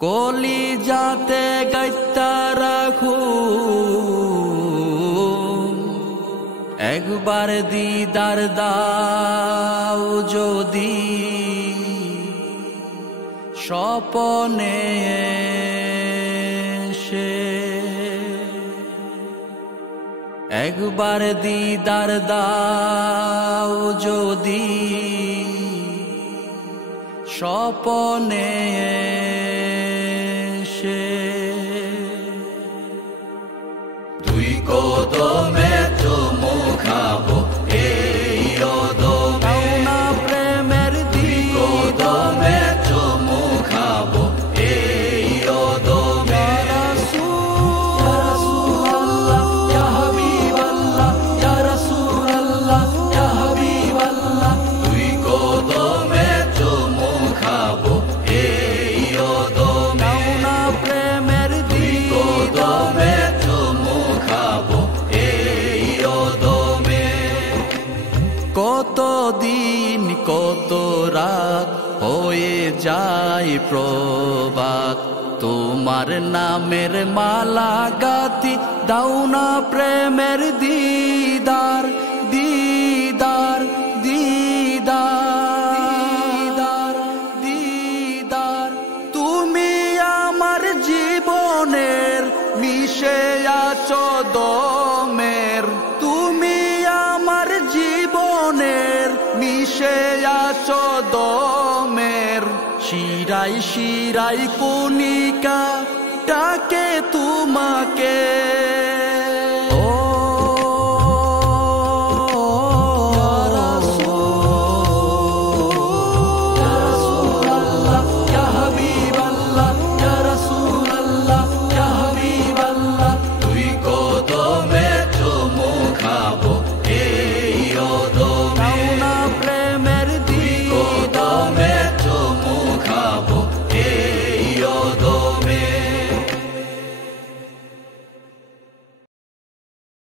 কলিজাতে গাইতা রাখু একবার দিদার দাও যদি স্বপনে এসে একবার দিদার দাও যদি স্বপনে এসে দুই কদমে চুমু খাবো এই অদমে না প্রেমের দুই কদমে চুমু খাবো এই অদমে রাসূলুল্লাহ ইয়া হাবিবাল্লাহ ইয়া রাসূলুল্লাহ ইয়া হাবিবাল্লাহ দুই কদমে চুমু খাবো এই অদমে না প্রেমের দুই কদমে কতদিন কত রাত হয়ে যায় প্রভাত তোমার নামের মালা গাতি দাও না প্রেমের দিদার দিদার দিদার দিদার তুমি আমার জীবনের মিশে আছো দমের তুমি আমার জীবনের মিশে আছো দমের শিরাই শিরাই কণিকা ডাকে তোমাকে